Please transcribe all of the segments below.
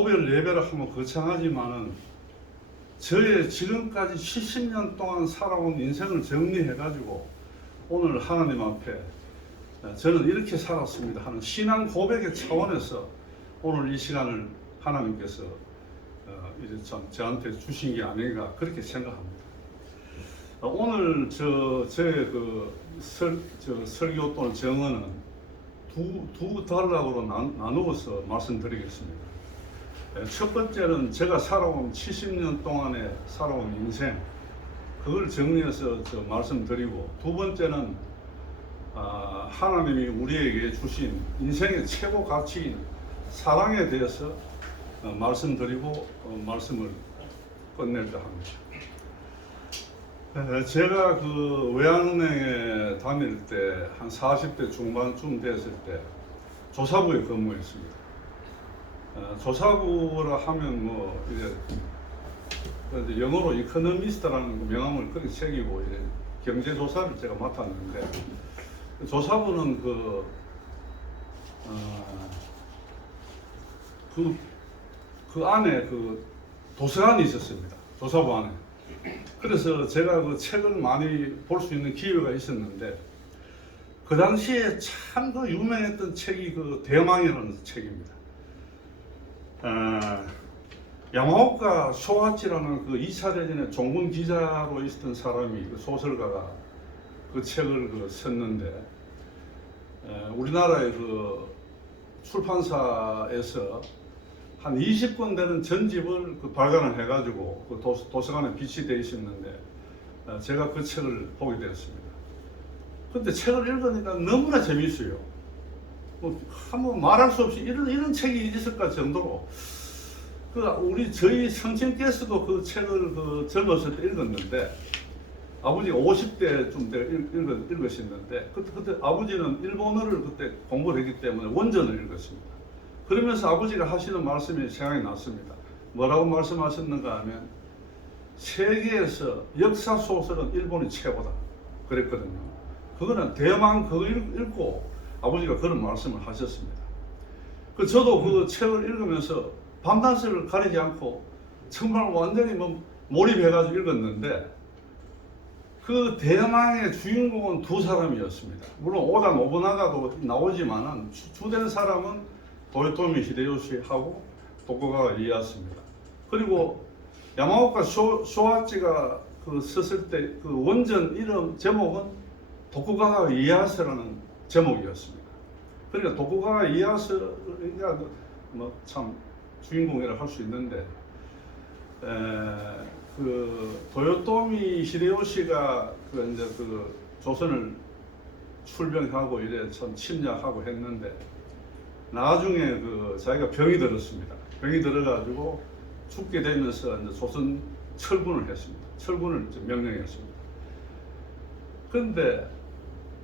소별 예배를 하면 거창하지만은 저의 지금까지 70년 동안 살아온 인생을 정리해가지고 오늘 하나님 앞에 저는 이렇게 살았습니다 하는 신앙 고백의 차원에서 오늘 이 시간을 하나님께서 이제 참 저한테 주신 게 아닌가 그렇게 생각합니다. 오늘 저의 설교 또는 정언은 두 단락으로 나누어서 말씀드리겠습니다. 첫 번째는 제가 살아온 70년 동안에 살아온 인생, 그걸 정리해서 말씀드리고, 두 번째는 하나님이 우리에게 주신 인생의 최고 가치인 사랑에 대해서 말씀드리고 말씀을 끝낼까 합니다. 제가 그 외환은행에 다닐 때 한 40대 중반쯤 됐을 때 조사부에 근무했습니다. 조사부라 하면 뭐 이제 영어로 이코노미스트라는 명함을 그렇게 새기고 이제 경제 조사를 제가 맡았는데, 조사부는 그 안에 그 도서관이 있었습니다. 조사부 안에. 그래서 제가 그 책을 많이 볼 수 있는 기회가 있었는데, 그 당시에 참 그 유명했던 책이 그 대망이라는 책입니다. 야마오카 쇼하치라는 그 2차 대전에 종군 기자로 있었던 사람이, 그 소설가가 그 책을 썼는데, 우리나라의 그 출판사에서 한 20권 되는 전집을 발간을 해가지고 그 도서관에 비치되어 있었는데, 제가 그 책을 보게 되었습니다. 근데 책을 읽으니까 너무나 재미있어요. 뭐 한번 말할 수 없이 이런 책이 있을까 정도로, 저희 성친께서도 그 책을 젊었을 때 읽었는데, 아버지가 50대쯤 때 읽으셨는데, 그때 아버지는 일본어를 그때 공부를 했기 때문에 원전을 읽었습니다. 그러면서 아버지가 하시는 말씀이 생각이 났습니다. 뭐라고 말씀하셨는가 하면, 세계에서 역사 소설은 일본이 최고다 그랬거든요. 그거는 대망 그거 읽고 아버지가 그런 말씀을 하셨습니다. 저도 그 책을 읽으면서 밤낮을 가리지 않고 정말 완전히 몰입해가지고 읽었는데, 그 대망의 주인공은 두 사람이었습니다. 물론 오다 노부나가도 나오지만은 주된 사람은 도요토미 히데요시하고 도쿠가와 이에야스입니다. 그리고 야마오카 쇼하치가 썼을 때 그 원전 이름 제목은 도쿠가와 이에야스라는 제목이었습니다. 그러니까 도쿠가와 이에야스가 참 주인공이라 할 수 있는데, 도요토미 히데요시가 이제 조선을 출병하고 이래 참 침략하고 했는데, 나중에 자기가 병이 들었습니다. 병이 들어가지고 죽게 되면서 이제 조선 철군을 했습니다. 철군을 명령했습니다. 그런데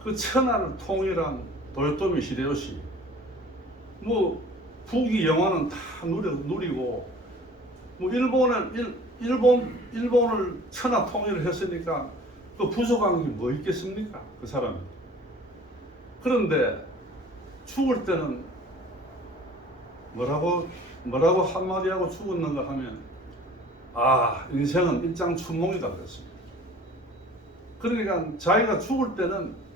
그 천하를 통일한 도요토미 히데요시, 북이 영화는 다 누리고, 일본을 천하 통일을 했으니까 그 부족한 게 뭐 있겠습니까? 그 사람이. 그런데 죽을 때는 뭐라고 한마디 하고 죽었는가 하면, 인생은 일장춘몽이다 그랬습니다. 그러니까 자기가 죽을 때는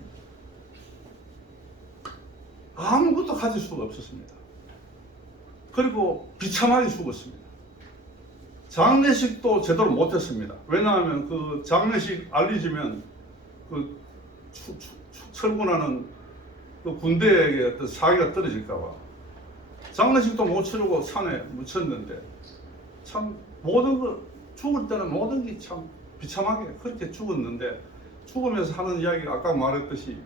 아무것도 가질 수가 없었습니다. 그리고 비참하게 죽었습니다. 장례식도 제대로 못했습니다. 왜냐하면 그 장례식 알려지면 철군하는 그 군대에게 어떤 사기가 떨어질까봐 장례식도 못 치르고 산에 묻혔는데, 참 죽을 때는 모든 게 참 비참하게 그렇게 죽었는데, 죽으면서 하는 이야기가 아까 말했듯이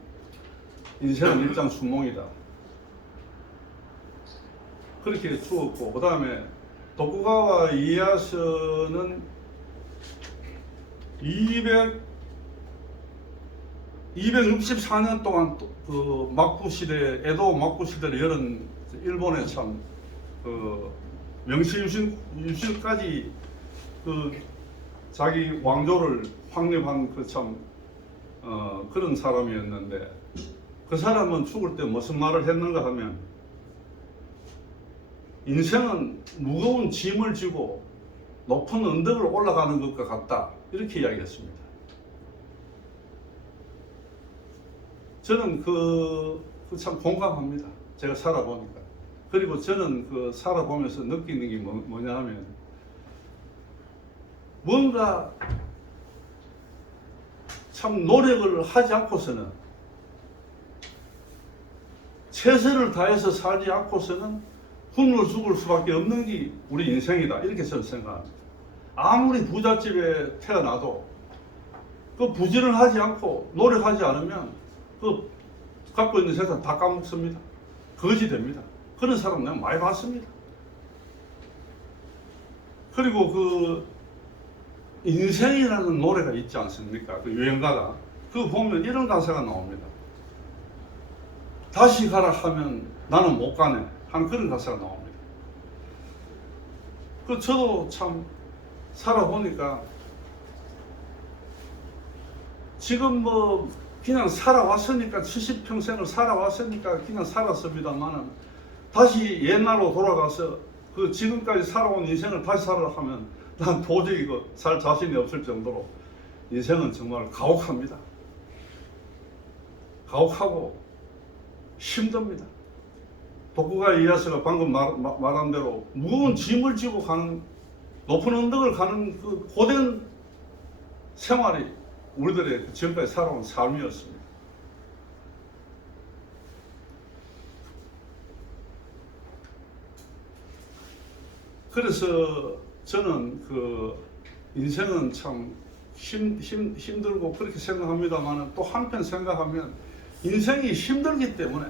인생은 일장춘몽이다. 그렇게 죽었고, 그 다음에 도쿠가와 이에야스는 264년 동안 그 에도 막부 시대를 열은 일본의 참 명실유실까지 자기 왕조를 확립한 그런 사람이었는데, 그 사람은 죽을 때 무슨 말을 했는가 하면, 인생은 무거운 짐을 지고 높은 언덕을 올라가는 것과 같다. 이렇게 이야기했습니다. 저는 참 공감합니다. 제가 살아보니까. 그리고 저는 살아보면서 느끼는 게 뭐냐 하면, 뭔가 참 노력을 하지 않고서는, 최선을 다해서 살지 않고서는 굶어 죽을 수밖에 없는 게 우리 인생이다. 이렇게 저는 생각합니다. 아무리 부잣집에 태어나도 그 부지런을 하지 않고 노력하지 않으면 그 갖고 있는 재산 다 까먹습니다. 거지 됩니다. 그런 사람 내가 많이 봤습니다. 그리고 인생이라는 노래가 있지 않습니까? 그 유행가가. 그거 보면 이런 가사가 나옵니다. 다시 가라 하면 나는 못 가네. 한 그런 가사가 나옵니다. 저도 참 살아보니까 지금 그냥 살아왔으니까 70평생을 살아왔으니까 그냥 살았습니다만은, 다시 옛날로 돌아가서 지금까지 살아온 인생을 다시 살아라 하면 난 도저히 살 자신이 없을 정도로 인생은 정말 가혹합니다. 가혹하고 힘듭니다. 독고가 이에야스가 방금 말한 대로 무거운 짐을 지고 가는, 높은 언덕을 가는 그 고된 생활이 우리들의 지금까지 살아온 삶이었습니다. 그래서 저는 인생은 참 힘들고 그렇게 생각합니다만, 또 한편 생각하면 인생이 힘들기 때문에,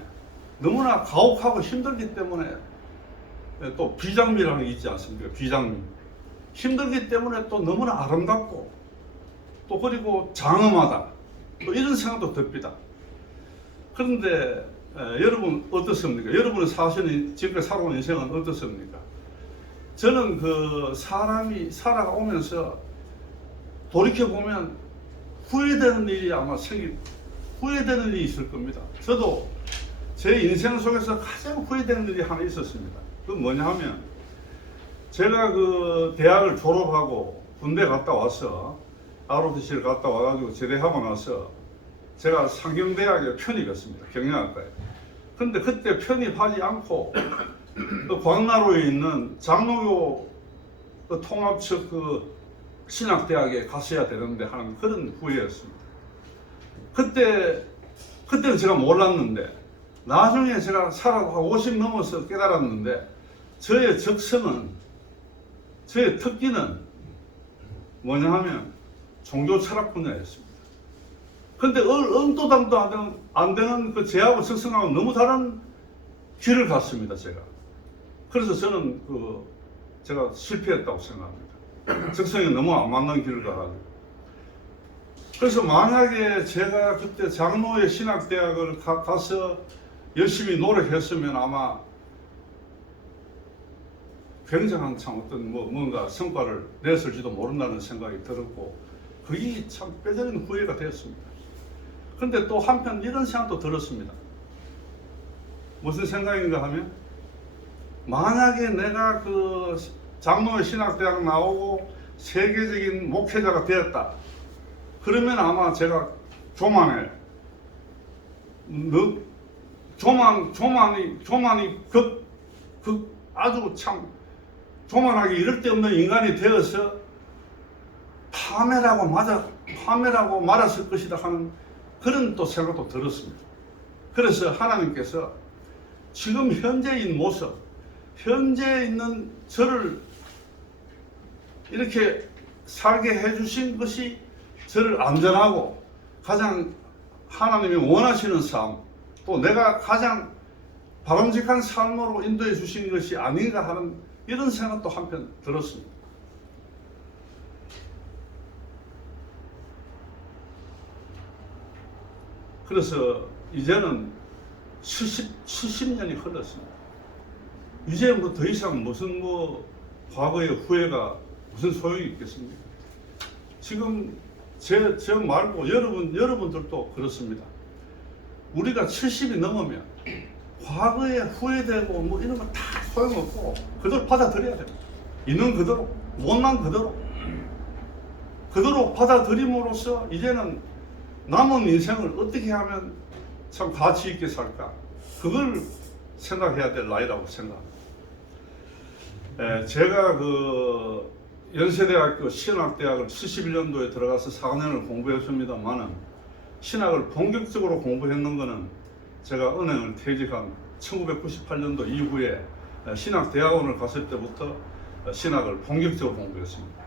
너무나 가혹하고 힘들기 때문에, 또 비장미라는 게 있지 않습니까? 비장미. 힘들기 때문에 또 너무나 아름답고, 또 그리고 장엄하다. 또 이런 생각도 듭니다. 그런데 여러분 어떻습니까? 여러분의 사시는 지금까지 살아온 인생은 어떻습니까? 저는 사람이 살아오면서 돌이켜보면 후회되는 일이 아마 후회되는 일이 있을 겁니다. 저도 제 인생 속에서 가장 후회되는 일이 하나 있었습니다. 그건 뭐냐 하면, 제가 대학을 졸업하고 군대 갔다 와서, ROTC를 갔다 와가지고 제대하고 나서 제가 상경대학에 편입했습니다. 경영학과에. 근데 그때 편입하지 않고 광나루에 있는 장로교 통합측 신학대학에 갔어야 되는데 하는 그런 후회였습니다. 그때는 제가 몰랐는데, 나중에 제가 살아가고 50 넘어서 깨달았는데, 저의 적성은, 저의 특기는 뭐냐 하면 종교 철학 분야였습니다. 근데 엄도당도 안 되는 제하고 적성하고 너무 다른 길을 갔습니다, 제가. 그래서 저는 제가 실패했다고 생각합니다. 적성이 너무 안 맞는 길을 가가지고. 그래서 만약에 제가 그때 장로의 신학대학을 가서 열심히 노력했으면 아마 굉장한 뭔가 성과를 냈을지도 모른다는 생각이 들었고, 그게 참 뼈저린 후회가 되었습니다. 그런데 또 한편 이런 생각도 들었습니다. 무슨 생각인가 하면, 만약에 내가 장로의 신학대학 나오고 세계적인 목회자가 되었다. 그러면 아마 제가 교만이 아주 참 교만하게 이럴 데 없는 인간이 되어서 파멸하고 말았을 것이다 하는 그런 또 생각도 들었습니다. 그래서 하나님께서 지금 현재인 모습, 현재 있는 저를 이렇게 살게 해주신 것이 저를 안전하고 가장 하나님이 원하시는 삶, 또 내가 가장 바람직한 삶으로 인도해 주신 것이 아닌가 하는 이런 생각도 한편 들었습니다. 그래서 이제는 70년이 흘렀습니다. 이제 더 이상 무슨 과거의 후회가 무슨 소용이 있겠습니까? 지금 저 말고 여러분들도 그렇습니다. 우리가 70이 넘으면 과거에 후회되고 이런 거 다 소용없고 그대로 받아들여야 돼요. 있는 그대로, 못난 그대로. 그대로 받아들임으로써 이제는 남은 인생을 어떻게 하면 참 가치 있게 살까? 그걸 생각해야 될 나이라고 생각합니다. 제가 그 연세대학교 신학대학을 71년도에 들어가서 4년을 공부했습니다만은 신학을 본격적으로 공부했는 거는 제가 은행을 퇴직한 1998년도 이후에 신학대학원을 갔을 때부터 신학을 본격적으로 공부했습니다.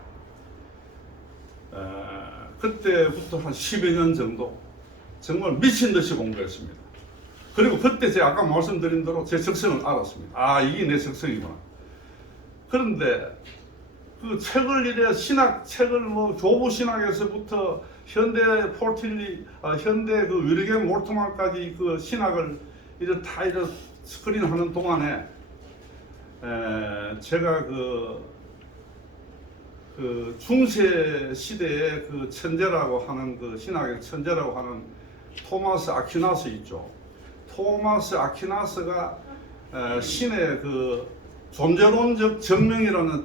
그때부터 한 10여 년 정도 정말 미친 듯이 공부했습니다. 그리고 그때 제가 아까 말씀드린 대로 제 적성을 알았습니다. 아, 이게 내 적성이구나. 그런데 그 책을 이래 신학 책을 뭐 교부 신학에서부터 현대 포르틸리, 현대 그 위르겐 몰트만까지 그 신학을 이래 다 이래 스크린하는 동안에 제가 그 중세 시대의 그 천재라고 하는 그 신학의 천재라고 하는 토마스 아퀴나스 있죠. 토마스 아퀴나스가 신의 그 존재론적 증명이라는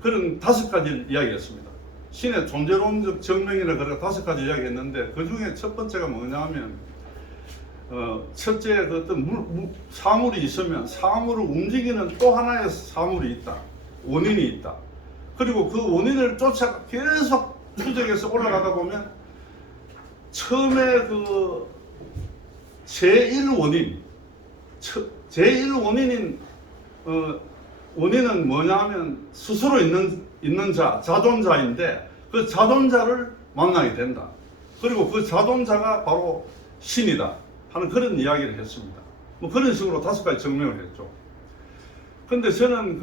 그런 5가지를 이야기했습니다. 신의 존재론적 증명이라 그래 5가지 이야기했는데 그 중에 첫 번째가 뭐냐면 첫째 그 어떤 사물이 있으면 사물을 움직이는 또 하나의 사물이 있다. 원인이 있다. 그리고 그 원인을 쫓아 계속 추적해서 올라가다 보면 처음에 그 제1원인 제1원인인 원인은 뭐냐면 스스로 있는 자, 자존자인데 그 자존자를 만나게 된다. 그리고 그 자존자가 바로 신이다 하는 그런 이야기를 했습니다. 뭐 그런 식으로 5가지 증명을 했죠. 근데 저는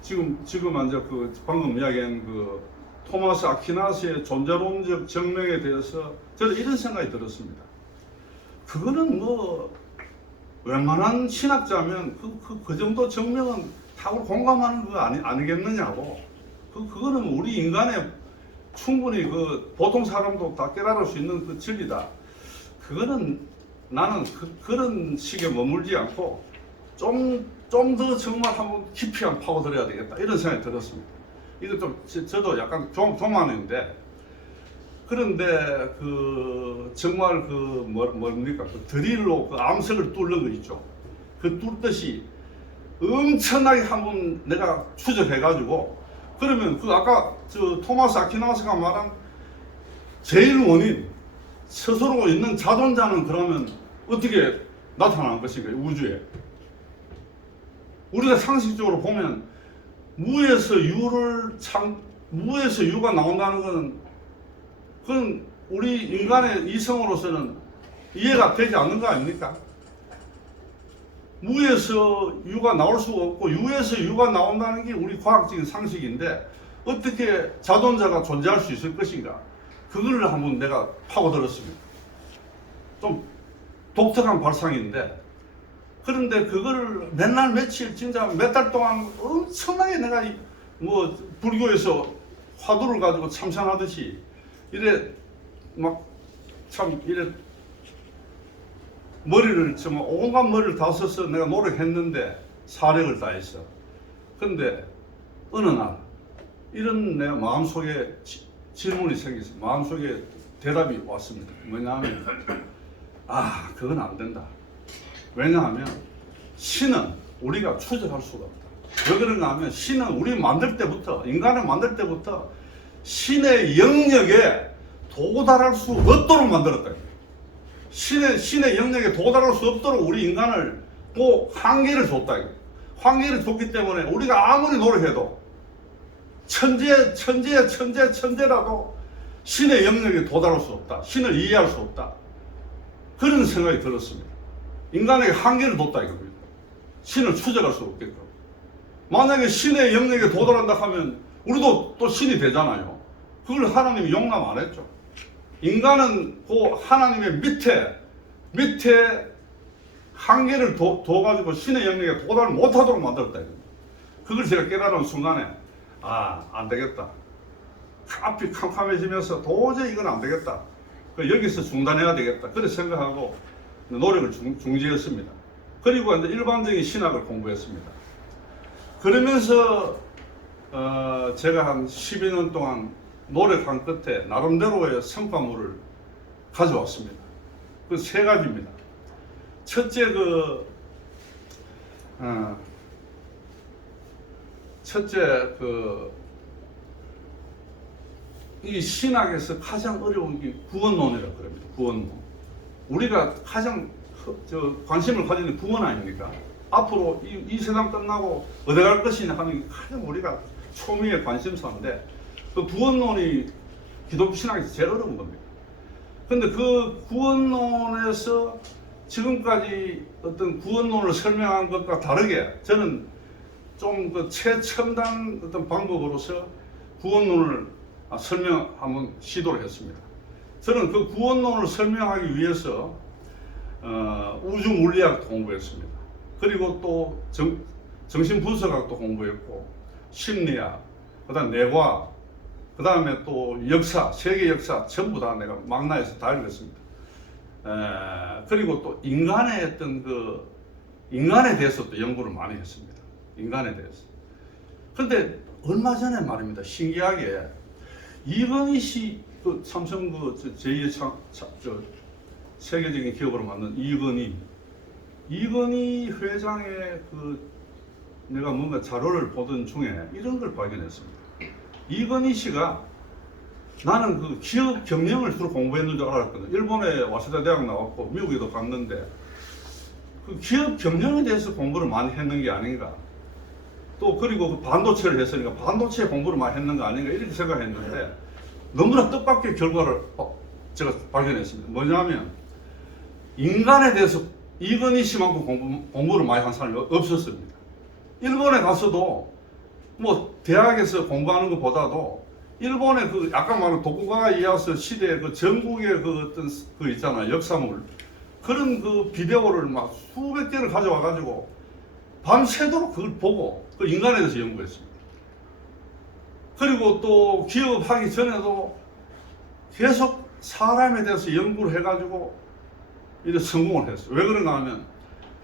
지금 앉아 방금 이야기한 그 토마스 아퀴나스의 존재론적 증명에 대해서 저는 이런 생각이 들었습니다. 그거는 뭐 웬만한 신학자면 그 정도 증명은 다 공감하는 거 아니겠느냐고. 그거는 우리 인간의 충분히 그 보통 사람도 다 깨달을 수 있는 그 진리다. 그거는 나는 그런 식에 머물지 않고 좀 더 정말 한번 깊이 한번 파고들어야 되겠다 이런 생각이 들었습니다. 이거 좀 저도 약간 교만인데 그런데 정말 뭡니까 그 드릴로 그 암석을 뚫는 거 있죠. 그 뚫듯이 엄청나게 한번 내가 추적해가지고 그러면 아까 토마스 아퀴나스가 말한 제일 원인 스스로 있는 자존자는 그러면 어떻게 나타나는 것인가 우주에. 우리가 상식적으로 보면 무에서 유가 나온다는 것은 그건 우리 인간의 이성으로서는 이해가 되지 않는 거 아닙니까? 무에서 유가 나올 수가 없고 유에서 유가 나온다는 게 우리 과학적인 상식인데 어떻게 자존자가 존재할 수 있을 것인가? 그걸 한번 내가 파고들었습니다. 좀 독특한 발상인데 그런데 그거를 맨날 며칠 진짜 몇 달 동안 엄청나게 내가 뭐 불교에서 화두를 가지고 참선하듯이 이래 막 참 이래 머리를 정말 온갖 머리를 다 써서 내가 노력했는데 사력을 다했어. 근데 어느 날 이런 내 마음속에 질문이 생겼어. 마음속에 대답이 왔습니다. 뭐냐면 그건 안 된다. 왜냐하면 신은 우리가 추적할 수가 없다. 왜 그런가 하면 신은 우리 만들 때부터 인간을 만들 때부터 신의 영역에 도달할 수 없도록 만들었다. 신의 영역에 도달할 수 없도록 우리 인간을 꼭 한계를 줬다. 한계를 줬기 때문에 우리가 아무리 노력해도 천재라도 신의 영역에 도달할 수 없다. 신을 이해할 수 없다. 그런 생각이 들었습니다. 인간에게 한계를 뒀다 이겁니다. 신을 추적할 수 없게끔. 만약에 신의 영역에 도달한다 하면 우리도 또 신이 되잖아요. 그걸 하나님이 용납 안 했죠. 인간은 그 하나님의 밑에 한계를 둬가지고 신의 영역에 도달을 못하도록 만들었다 이겁니다. 그걸 제가 깨달은 순간에 안 되겠다. 앞이 캄캄해지면서 도저히 이건 안 되겠다. 여기서 중단해야 되겠다. 그렇게 생각하고 노력을 중지했습니다. 그리고 이제 일반적인 신학을 공부했습니다. 그러면서 제가 한 12년 동안 노력한 끝에 나름대로의 성과물을 가져왔습니다. 그 세 가지입니다. 첫째, 이 신학에서 가장 어려운 게 구원론이라고 그럽니다. 구원론. 우리가 가장 관심을 가지는 구원 아닙니까? 앞으로 이 세상 끝나고 어디 갈 것이냐 하는 게 가장 우리가 초미의 관심사인데, 그 구원론이 기독교 신학에서 제일 어려운 겁니다. 근데 그 구원론에서 지금까지 어떤 구원론을 설명한 것과 다르게 저는 좀 그 최첨단 어떤 방법으로서 구원론을 설명하면 시도를 했습니다. 저는 그 구원론을 설명하기 위해서 우주 물리학도 공부했습니다. 그리고 또 정신분석학도 공부했고, 심리학, 그다음 내과, 그다음에 또 역사, 세계 역사 전부 다 내가 망라해서 다 읽었습니다. 그리고 또 인간의 어떤 인간에 대해서도 연구를 많이 했습니다. 인간에 대해서. 근데 얼마 전에 말입니다. 신기하게 이건희 씨, 삼성 제2의 세계적인 기업으로 만든 이건희 회장의 내가 뭔가 자료를 보던 중에 이런 걸 발견했습니다. 이건희 씨가, 나는 그 기업 경영을 주로 공부했는 줄 알았거든요. 일본에 와세다 대학 나왔고 미국에도 갔는데 그 기업 경영에 대해서 공부를 많이 했는 게 아닌가. 또 그리고 그 반도체를 했으니까 반도체 공부를 많이 했는 거 아닌가 이렇게 생각했는데, 너무나 뜻밖의 결과를 제가 발견했습니다. 뭐냐면 인간에 대해서 이건희 씨만큼 공부를 많이 한 사람이 없었습니다. 일본에 가서도 뭐 대학에서 공부하는 것보다도 일본의 아까 말한 도쿠가와 이에야스 시대의 전국의 어떤 있잖아요, 역사물, 그런 비디오를 막 수백 개를 가져와 가지고 밤새도록 그걸 보고 그 인간에 대해서 연구했습니다. 그리고 또 기업하기 전에도 계속 사람에 대해서 연구를 해가지고 이렇게 성공을 했어요. 왜 그런가 하면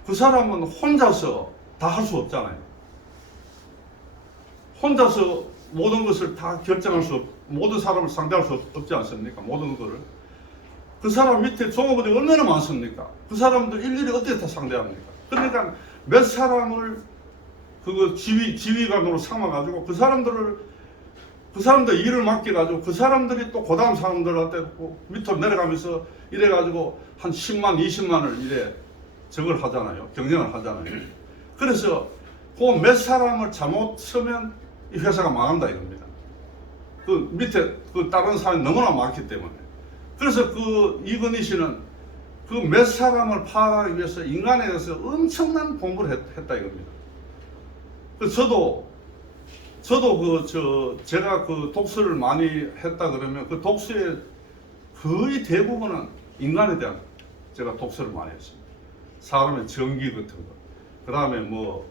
그 사람은 혼자서 다 할 수 없잖아요. 혼자서 모든 것을 다 결정할 수 모든 사람을 상대할 수 없지 않습니까? 모든 거를. 그 사람 밑에 종업원이 얼마나 많습니까? 그 사람들 일일이 어떻게 다 상대합니까? 그러니까 몇 사람을 지휘관으로 삼아가지고 그 사람들 일을 맡겨가지고 그 사람들이 또 그 다음 사람들한테 밑으로 내려가면서 이래가지고 한 10만, 20만을 이래 저걸 하잖아요. 경쟁을 하잖아요. 그래서 그 몇 사람을 잘못 쓰면 이 회사가 망한다 이겁니다. 그 밑에 다른 사람이 너무나 많기 때문에. 그래서 이건희 씨는 그 몇 사람을 파악하기 위해서 인간에 대해서 엄청난 공부를 했다 이겁니다. 그래서 제가 독서를 많이 했다 그러면 그 독서의 거의 대부분은 인간에 대한 제가 독서를 많이 했습니다. 사람의 전기 같은 거. 그 다음에 뭐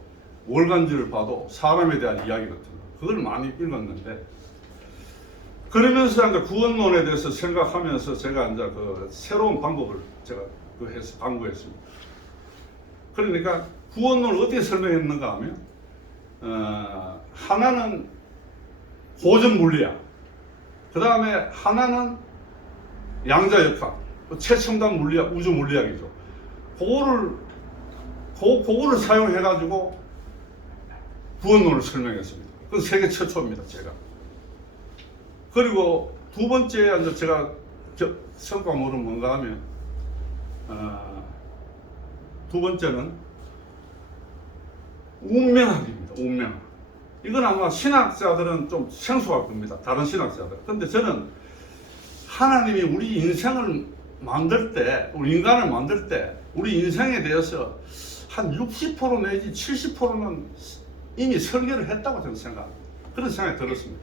월간지를 봐도 사람에 대한 이야기 같은 거. 그걸 많이 읽었는데, 그러면서 이제 구원론에 대해서 생각하면서 제가 이제 새로운 방법을 제가 강구했습니다. 그러니까 구원론을 어떻게 설명했는가 하면, 하나는 고전 물리학, 그 다음에 하나는 양자역학, 최첨단 물리학, 우주 물리학이죠. 그거를 사용해가지고 구원론을 설명했습니다. 그건 세계 최초입니다, 제가. 그리고 두 번째 이제 제가 성과물은 뭔가 하면, 두 번째는 운명학입니다. 운명학. 이건 아마 신학자들은 좀 생소할 겁니다. 다른 신학자들. 근데 저는 하나님이 우리 인생을 만들 때, 우리 인간을 만들 때, 우리 인생에 대해서 한 60% 내지 70%는 이미 설계를 했다고 저는 생각합니다. 그런 생각이 들었습니다.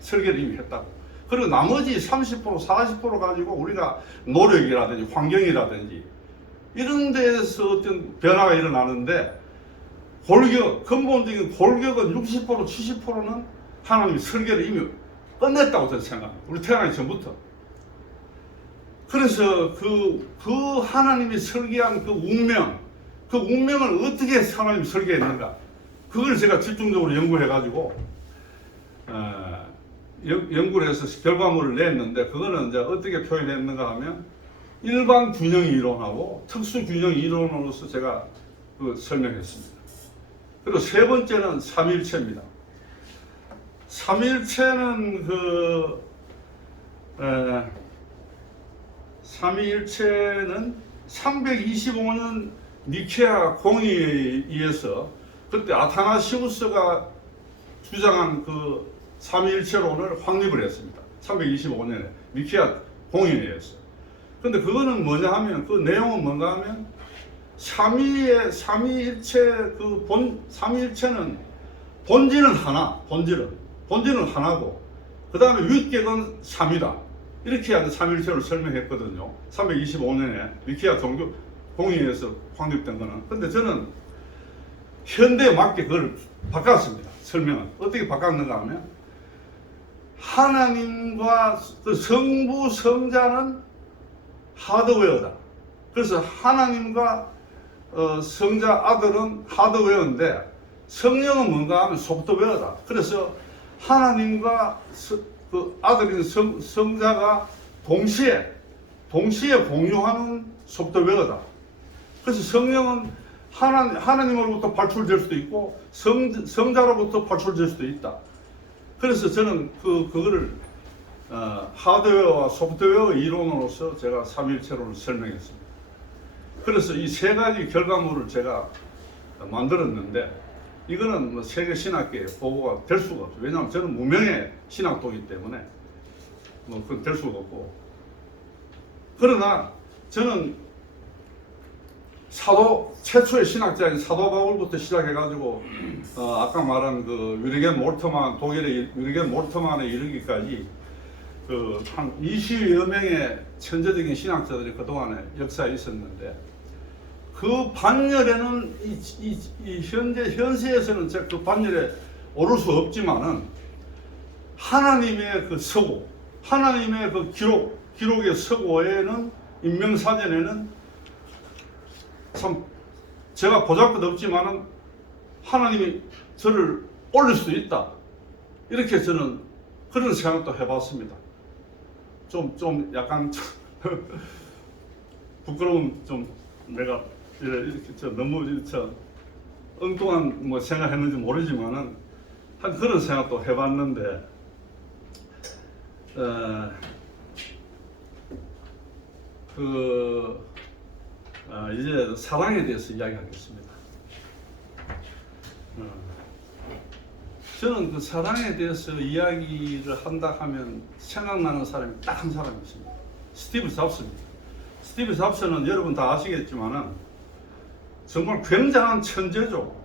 설계를 이미 했다고. 그리고 나머지 30%, 40% 가지고 우리가 노력이라든지 환경이라든지 이런 데서 어떤 변화가 일어나는데, 근본적인 골격은 60%, 70%는 하나님이 설계를 이미 끝냈다고 저는 생각합니다. 우리 태어나기 전부터. 그래서 그 하나님이 설계한 그 운명을 어떻게 하나님이 설계했는가, 그걸 제가 집중적으로 연구해가지고 연구를 해서 결과물을 냈는데, 그거는 이제 어떻게 표현했는가 하면 일반 균형 이론하고 특수 균형 이론으로서 제가 설명했습니다. 그리고 세 번째는 삼위일체입니다. 삼위일체는 삼위일체는 325년 니케아 공의에 의해서 그때 아타나시우스가 주장한 그 삼위일체론을 확립을 했습니다. 325년에 니케아 공의에 의해서. 근데 그거는 뭐냐 하면, 그 내용은 뭔가 하면 삼위일체 삼위일체는 본질은 하나, 본질은 하나고, 그 다음에 윗격은 삼이다. 이렇게 해야 삼위일체를 설명했거든요. 325년에 니케아 종교 공의에서 확립된 거는. 근데 저는 현대에 맞게 그걸 바꿨습니다. 설명은 어떻게 바꿨는가 하면, 하나님과 그 성부 성자는 하드웨어다. 그래서 하나님과 성자 아들은 하드웨어인데, 성령은 뭔가 하면 소프트웨어다. 그래서 하나님과 그 아들인 성자가 동시에 공유하는 소프트웨어다. 그래서 성령은 하나님으로부터 발출될 수도 있고 성자로부터 발출될 수도 있다. 그래서 저는 그거를 하드웨어와 소프트웨어 이론으로서 제가 삼위일체론을 설명했습니다. 그래서 이 세 가지 결과물을 제가 만들었는데, 이거는 뭐 세계 신학계에 보고가 될 수가 없죠. 왜냐하면 저는 무명의 신학도이기 때문에 뭐 그건 될 수가 없고. 그러나 저는 최초의 신학자인 사도 바울부터 시작해가지고 아까 말한 그 독일의 위르겐 몰트만에 이르기까지 한 20여 명의 천재적인 신학자들이 그동안에 역사에 있었는데, 그 반열에는 현세에서는 제가 그 반열에 오를 수 없지만은, 하나님의 그 서고, 하나님의 그 기록의 서고에는, 인명사전에는 참 제가 보잘것없지만은 하나님이 저를 올릴 수도 있다. 이렇게 저는 그런 생각도 해봤습니다. 좀 약간 부끄러운, 좀 내가 이렇게 너무 엉뚱한 뭐 생각했는지 모르지만은 한 그런 생각도 해봤는데, 이제 사랑에 대해서 이야기하겠습니다. 저는 그 사랑에 대해서 이야기를 한다 하면 생각나는 사람이 딱 한 사람이 있습니다. 스티브 잡스입니다. 스티브 잡스는 여러분 다 아시겠지만은 정말 굉장한 천재죠.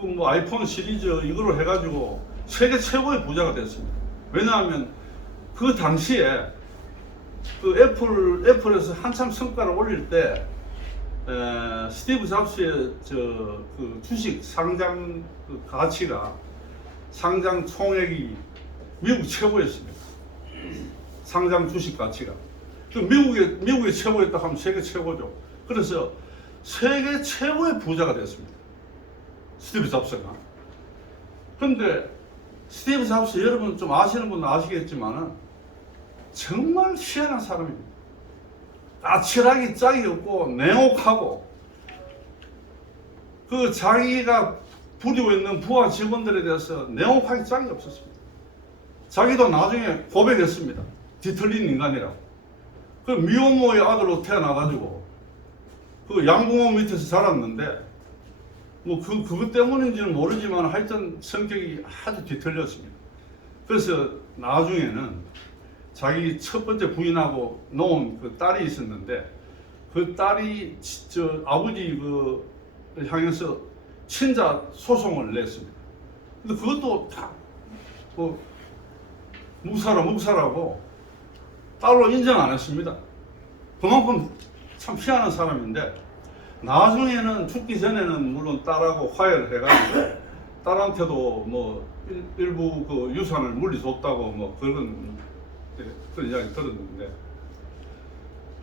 그 뭐 아이폰 시리즈 이거로 해가지고 세계 최고의 부자가 됐습니다. 왜냐하면 그 당시에 그 애플에서 한참 성과를 올릴 때 스티브 잡스의 그 주식 상장 그 가치가, 상장 총액이 미국 최고였습니다. 상장 주식 가치가. 그 미국의 최고였다 하면 세계 최고죠. 그래서 세계 최고의 부자가 됐습니다. 스티브 잡스가. 근데 스티브 잡스, 여러분 좀 아시는 분은 아시겠지만은 정말 희한한 사람입니다. 까칠하기 짝이 없고 냉혹하고, 그 자기가 부리고 있는 부하 직원들에 대해서 냉혹하기 짝이 없었습니다. 자기도 나중에 고백했습니다. 뒤틀린 인간이라고. 그 미혼모의 아들로 태어나가지고 그 양궁원 밑에서 자랐는데, 뭐 그것 때문인지는 모르지만 하여튼 성격이 아주 뒤틀렸습니다. 그래서 나중에는 자기 첫 번째 부인하고 놓은 그 딸이 있었는데, 그 딸이 아버지 향해서 친자 소송을 냈습니다. 근데 그것도 다 묵살하고 딸로 인정 안 했습니다. 그만큼 참 희한한 사람인데, 나중에는 죽기 전에는 물론 딸하고 화해를 해가지고 딸한테도 뭐 일부 그 유산을 물리줬다고 뭐 그런 이야기 들었는데,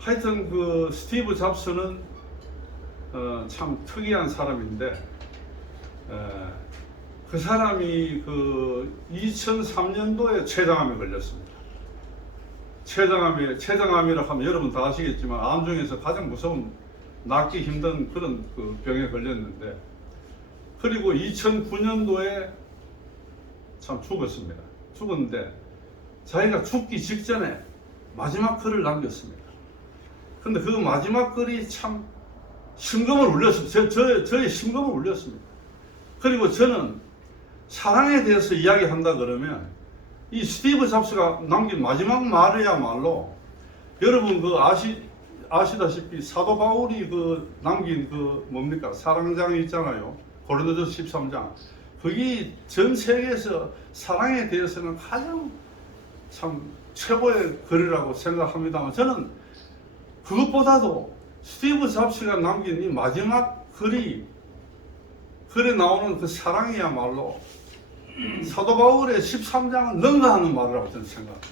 하여튼 그 스티브 잡스는 참 특이한 사람인데 그 사람이 그 2003년도에 췌장암에 걸렸습니다. 췌장암이라고 하면 여러분 다 아시겠지만 암 중에서 가장 무서운 낫기 힘든 그런 그 병에 걸렸는데, 그리고 2009년도에 참 죽었습니다. 죽었는데 자기가 죽기 직전에 마지막 글을 남겼습니다. 근데 그 마지막 글이 참 심금을 울렸습니다. 저의 심금을 울렸습니다. 그리고 저는 사랑에 대해서 이야기한다 그러면 이 스티브 잡스가 남긴 마지막 말이야말로, 여러분 그 아시다시피 사도 바울이 그 남긴 그 뭡니까? 사랑장이 있잖아요. 고린도전서 13장. 그게 전 세계에서 사랑에 대해서는 가장 참 최고의 글이라고 생각합니다만, 저는 그것보다도 스티브 잡스가 남긴 이 마지막 글에 나오는 그 사랑이야말로 사도 바울의 13장을 능가하는 말이라고 저는 생각합니다.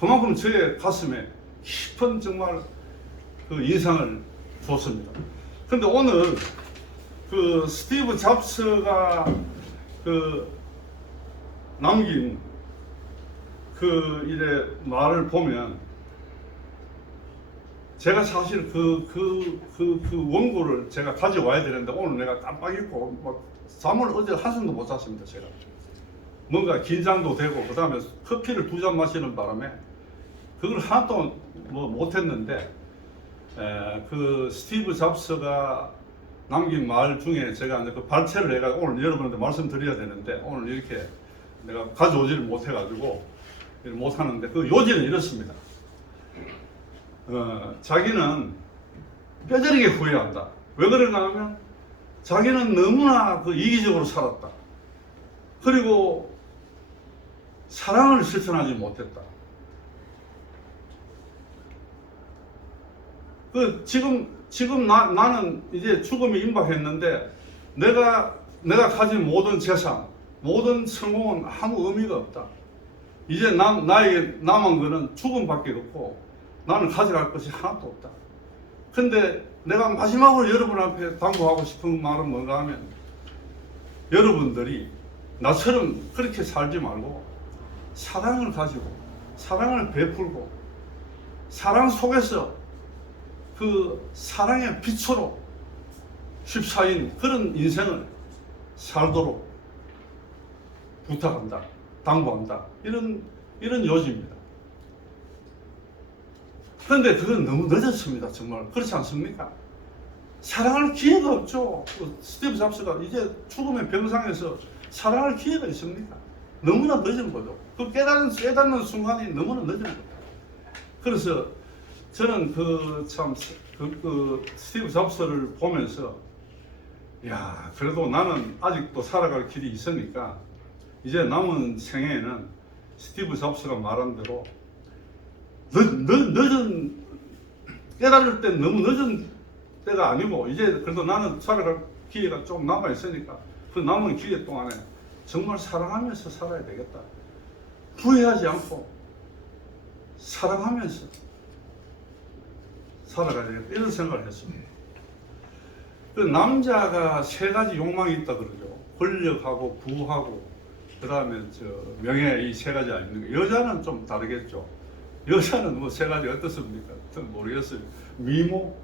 그만큼 저의 가슴에 깊은 정말 그 인상을 줬습니다. 근데 오늘 그 스티브 잡스가 그 남긴 그 이래 말을 보면, 제가 사실 그 원고를 제가 가져와야 되는데 오늘 내가 깜빡 잊고 뭐 잠을 어제 한숨도 못 잤습니다. 제가 뭔가 긴장도 되고 그 다음에 커피를 2잔 마시는 바람에 그걸 하나도 뭐 못했는데, 그 스티브 잡스가 남긴 말 중에 제가 이제 그 발췌를 해가 오늘 여러분한테 말씀드려야 되는데 오늘 이렇게 내가 가져오지를 못해가지고 못하는데, 그 요지는 이렇습니다. 자기는 뼈저리게 후회한다. 왜 그런가 하면 자기는 너무나 그 이기적으로 살았다. 그리고 사랑을 실천하지 못했다. 지금 나는 이제 죽음이 임박했는데 내가 가진 모든 재산, 모든 성공은 아무 의미가 없다. 이제 나에게 남은 거는 죽음밖에 없고 나는 가져갈 것이 하나도 없다. 근데 내가 마지막으로 여러분 앞에 당부하고 싶은 말은 뭔가 하면, 여러분들이 나처럼 그렇게 살지 말고 사랑을 가지고 사랑을 베풀고 사랑 속에서 그 사랑의 빛으로 휩싸인 그런 인생을 살도록 부탁한다, 당부한다, 이런 요지입니다. 그런데 그건 너무 늦었습니다. 정말 그렇지 않습니까? 사랑할 기회가 없죠. 스티브 잡스가 이제 죽음의 병상에서 사랑할 기회가 있습니까? 너무나 늦은 거죠. 그 깨닫는 순간이 너무나 늦은 거죠. 그래서 저는 그 스티브 잡스를 보면서, 야, 그래도 나는 아직도 살아갈 길이 있으니까 이제 남은 생애에는 스티브 잡스가 말한 대로 늦은, 깨달을 때 너무 늦은 때가 아니고, 이제 그래도 나는 살아갈 기회가 좀 남아 있으니까 그 남은 기회 동안에 정말 사랑하면서 살아야 되겠다. 후회하지 않고 사랑하면서 살아가야 되겠다, 이런 생각을 했습니다. 그 남자가 3가지 욕망이 있다 그러죠. 권력하고 부하고 그 다음에 명예, 이 3가지 아닙니까? 여자는 좀 다르겠죠. 여자는 뭐 3가지 어떻습니까? 저는 모르겠어요. 미모,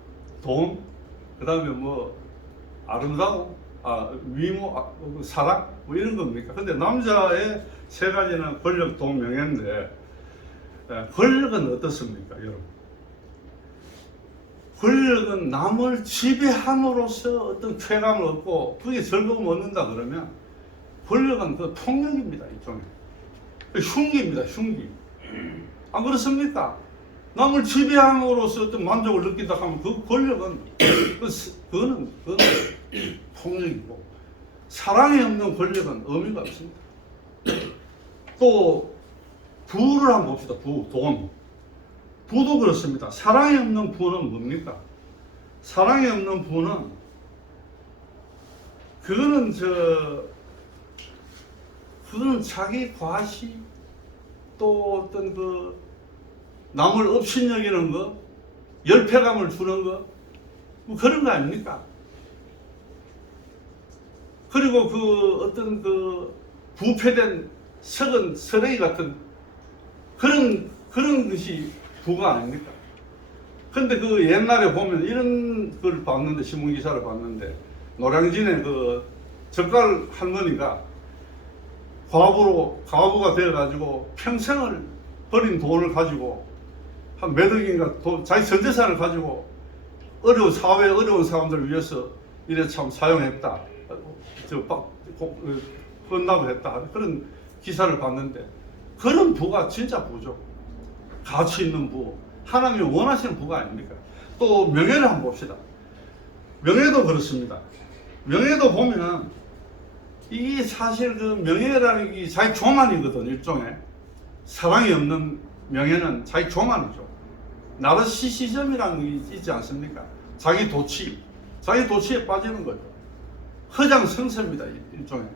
돈, 그 다음에 뭐 아름다움, 미모, 사랑, 뭐 이런 겁니까? 근데 남자의 3가지는 권력, 돈, 명예인데, 권력은 어떻습니까, 여러분? 권력은 남을 지배함으로써 어떤 쾌감을 얻고 그게 즐거움을 얻는다 그러면, 권력은 그 폭력입니다, 일종의. 흉기입니다, 흉기. 안 그렇습니까? 남을 지배함으로써 어떤 만족을 느낀다 하면 그 권력은, 그거는 폭력이고, 사랑이 없는 권력은 의미가 없습니다. 또, 부를 한번 봅시다, 돈. 부도 그렇습니다. 사랑이 없는 부는 뭡니까? 사랑이 없는 부는, 그거는 자기 과시, 또 어떤 남을 업신여기는 거, 열패감을 주는 거, 뭐 그런 거 아닙니까? 그리고 그 어떤 그 부패된 썩은 쓰레기 같은 그런 것이 부가 아닙니까? 근데 그 옛날에 보면 이런 걸 봤는데, 신문기사를 봤는데, 노량진에 그 젓갈 할머니가 과부가 되어가지고 평생을 버린 돈을 가지고 한 몇 억인가 자기 전 재산을 가지고 사회에 어려운 사람들을 위해서 이래 참 사용했다. 헌납을 했다. 그런 기사를 봤는데, 그런 부가 진짜 부죠. 가치 있는 부. 하나님이 원하시는 부가 아닙니까? 또 명예를 한번 봅시다. 명예도 그렇습니다. 명예도 보면 이 사실 그 명예라는 게 자기 교만이거든. 일종의 사랑이 없는 명예는 자기 교만이죠. 나르시시즘이라는 게 있지 않습니까? 자기 도취에 빠지는 거죠. 허장성세입니다. 일종의.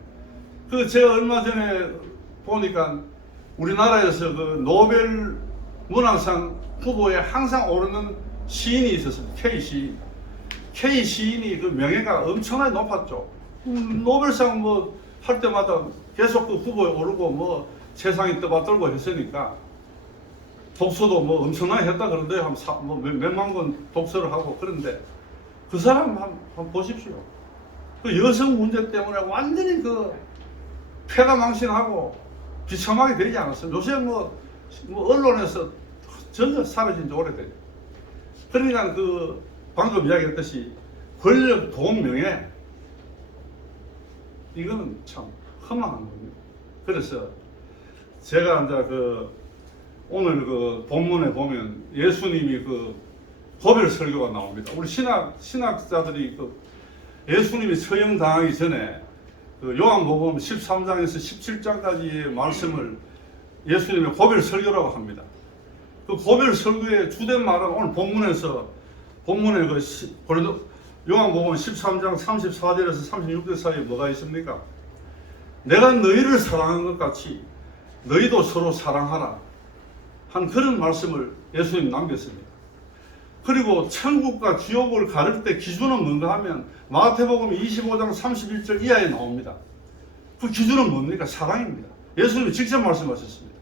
그 제가 얼마 전에 보니까 우리나라에서 그 노벨 문학상 후보에 항상 오르는 시인이 있었습니다. K 시인이 그 명예가 엄청나게 높았죠. 노벨상 뭐 할 때마다 계속 그 후보에 오르고 뭐 세상이 떠받들고 했으니까 독서도 뭐 엄청나게 했다 그러는데 뭐 몇만 권 독서를 하고. 그런데 그 사람 한번 보십시오. 그 여성 문제 때문에 완전히 그 폐가 망신하고 비참하게 되지 않았어요. 요새 뭐 언론에서 전혀 사라진 지 오래돼요. 그러니까 그 방금 이야기했듯이 권력, 돈, 명예, 이거는 참 허망한 겁니다. 그래서 제가 이제 오늘 그 본문에 보면 예수님이 그 고별 설교가 나옵니다. 우리 신학자들이 그 예수님이 처형당하기 전에 그 요한복음 13장에서 17장까지의 말씀을 예수님의 고별 설교라고 합니다. 그 고별 설교의 주된 말은 오늘 본문에 요한복음 13장 34절에서 36절 사이에 뭐가 있습니까? 내가 너희를 사랑한 것 같이 너희도 서로 사랑하라 한 그런 말씀을 예수님 남겼습니다. 그리고 천국과 지옥을 가를 때 기준은 뭔가 하면 마태복음 25장 31절 이하에 나옵니다. 그 기준은 뭡니까? 사랑입니다. 예수님이 직접 말씀하셨습니다.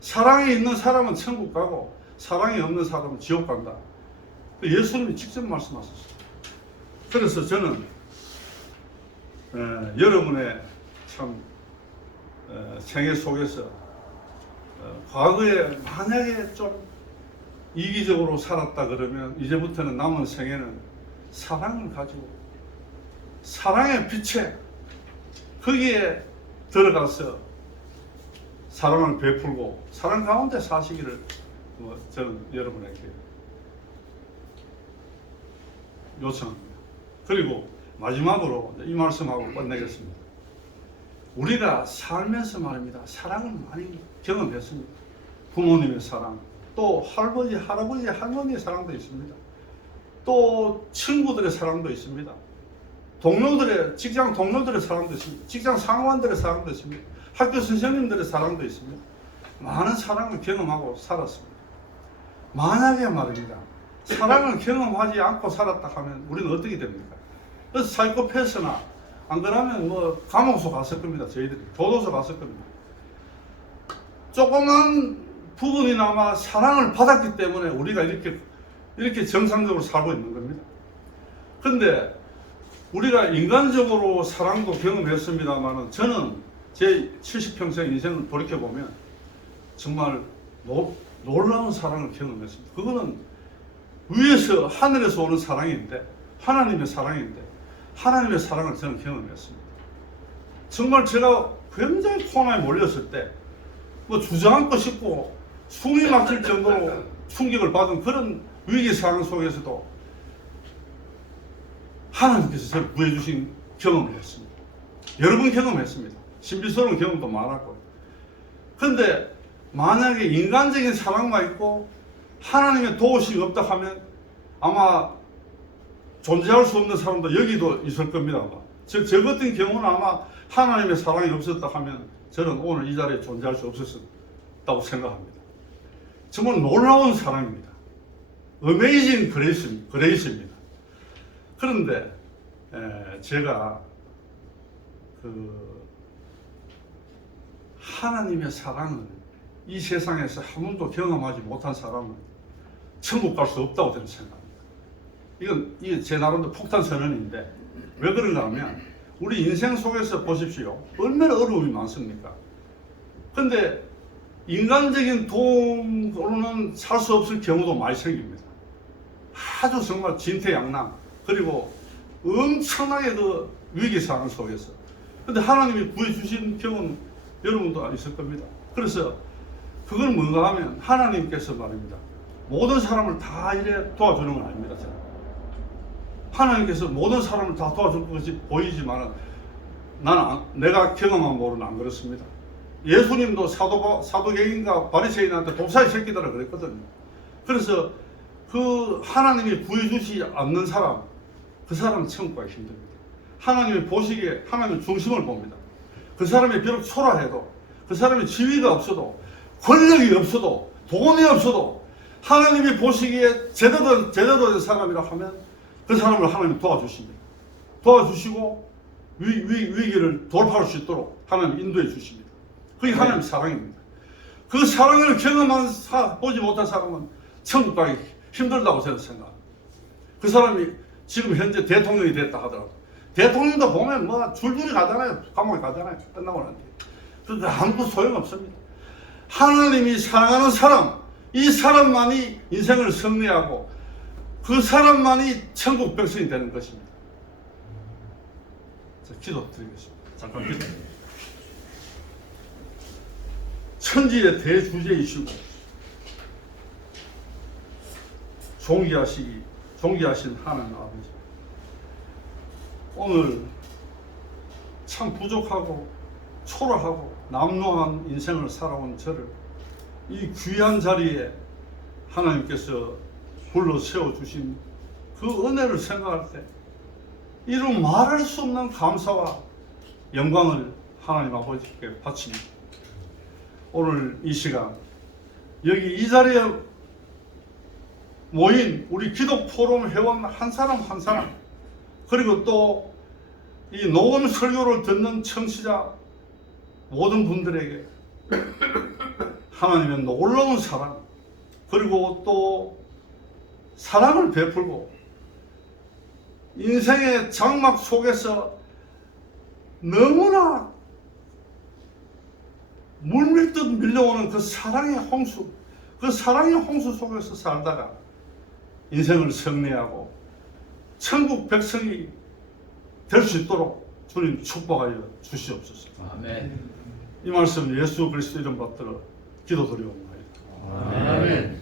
사랑이 있는 사람은 천국 가고 사랑이 없는 사람은 지옥 간다. 예수님이 직접 말씀하셨습니다. 그래서 저는 여러분의 참 생애 속에서 과거에 만약에 좀 이기적으로 살았다 그러면 이제부터는 남은 생애는 사랑을 가지고 사랑의 빛에 거기에 들어가서 사랑을 베풀고 사랑 가운데 사시기를 저는 여러분에게 요청합니다. 그리고 마지막으로 이 말씀하고 끝내겠습니다. 우리가 살면서 말입니다. 사랑을 많이 경험했습니다. 부모님의 사랑, 또 할아버지, 할머니의 사랑도 있습니다. 또 친구들의 사랑도 있습니다. 직장 동료들의 사랑도 있습니다. 직장 상관들의 사랑도 있습니다. 학교 선생님들의 사랑도 있습니다. 많은 사랑을 경험하고 살았습니다. 만약에 말입니다. 사랑을 경험하지 않고 살았다 하면 우리는 어떻게 됩니까? 그래서 사이코패스나 안 그러면 뭐 감옥소 갔을 겁니다. 저희들이 교도소 갔을 겁니다. 조그만 부분이나마 사랑을 받았기 때문에 우리가 이렇게 정상적으로 살고 있는 겁니다. 근데 우리가 인간적으로 사랑도 경험했습니다만 저는 제 70평생 인생을 돌이켜보면 정말 놀라운 사랑을 경험했습니다. 그거는 위에서 하늘에서 오는 사랑인데 하나님의 사랑을 저는 경험했습니다. 정말 제가 굉장히 코로나에 몰렸을 때 뭐 주저앉고 싶고 숨이 막힐 정도로 충격을 받은 그런 위기 상황 속에서도 하나님께서 저를 구해주신 경험을 했습니다. 여러 번 경험했습니다. 신비스러운 경험도 많았고. 그런데 만약에 인간적인 사랑만 있고 하나님의 도우심이 없다 하면 아마 존재할 수 없는 사람도 여기도 있을 겁니다. 아마. 저 같은 경우는 아마 하나님의 사랑이 없었다 하면 저는 오늘 이 자리에 존재할 수 없었다고 생각합니다. 정말 놀라운 사랑입니다. 어메이징 그레이스입니다. 그런데 제가 하나님의 사랑을 이 세상에서 한 번도 경험하지 못한 사람은 천국 갈 수 없다고 저는 생각합니다. 이게 제 나름대로 폭탄 선언인데 왜 그런가 하면 우리 인생 속에서 보십시오. 얼마나 어려움이 많습니까? 근데 인간적인 도움으로는 살 수 없을 경우도 많이 생깁니다. 아주 정말 진퇴양난, 그리고 엄청나게 그 위기 상황 속에서. 근데 하나님이 구해주신 경우는 여러분도 있을 겁니다. 그래서 그건 뭔가 하면 하나님께서 말입니다. 모든 사람을 다 이래 도와주는 건 아닙니다. 저는. 하나님께서 모든 사람을 다 도와줄 것이 보이지만 나는 내가 경험한 바로는 안 그렇습니다. 예수님도 사도계인가 바리새인한테 독사의 새끼들을 그랬거든요. 그래서 그 하나님이 구해주지 않는 사람, 그 사람은 천국 가기 힘듭니다. 하나님이 보시기에 하나님의 중심을 봅니다. 그 사람이 비록 초라해도, 그 사람이 지위가 없어도, 권력이 없어도, 돈이 없어도 하나님이 보시기에 제대로 된 사람이라 하면 그 사람을 하나님이 도와주십니다. 도와주시고 위기를 돌파할 수 있도록 하나님 인도해 주십니다. 그게 하나님의 사랑입니다. 그 사랑을 보지 못한 사람은 천국 가기 힘들다고 저는 생각합니다. 그 사람이 지금 현재 대통령이 됐다 하더라도 대통령도 보면 뭐 줄줄이 가잖아요. 감옥에 가잖아요. 끝나고 난 뒤에. 그런데 아무도 소용없습니다. 하나님이 사랑하는 사람, 이 사람만이 인생을 승리하고 그 사람만이 천국 백성이 되는 것입니다. 자, 기도 드리겠습니다. 잠깐 기도드립니다. 천지의 대주제이시고 존귀하신 하나님 아버지, 오늘 참 부족하고 초라하고 남루한 인생을 살아온 저를 이 귀한 자리에 하나님께서 불러 세워주신 그 은혜를 생각할 때 이루 말할 수 없는 감사와 영광을 하나님 아버지께 바칩니다. 오늘 이 시간 여기 이 자리에 모인 우리 기독 포럼 회원 한 사람 한 사람, 그리고 또 이 녹음 설교를 듣는 청취자 모든 분들에게 하나님의 놀라운 사랑, 그리고 또 사랑을 베풀고 인생의 장막 속에서 너무나 물밀듯 밀려오는 그 사랑의 홍수, 그 사랑의 홍수 속에서 살다가 인생을 승리하고 천국 백성이 될 수 있도록 주님 축복하여 주시옵소서. 아멘. 이 말씀 예수 그리스도 이름 받들어 기도드리옵나이다. 아멘.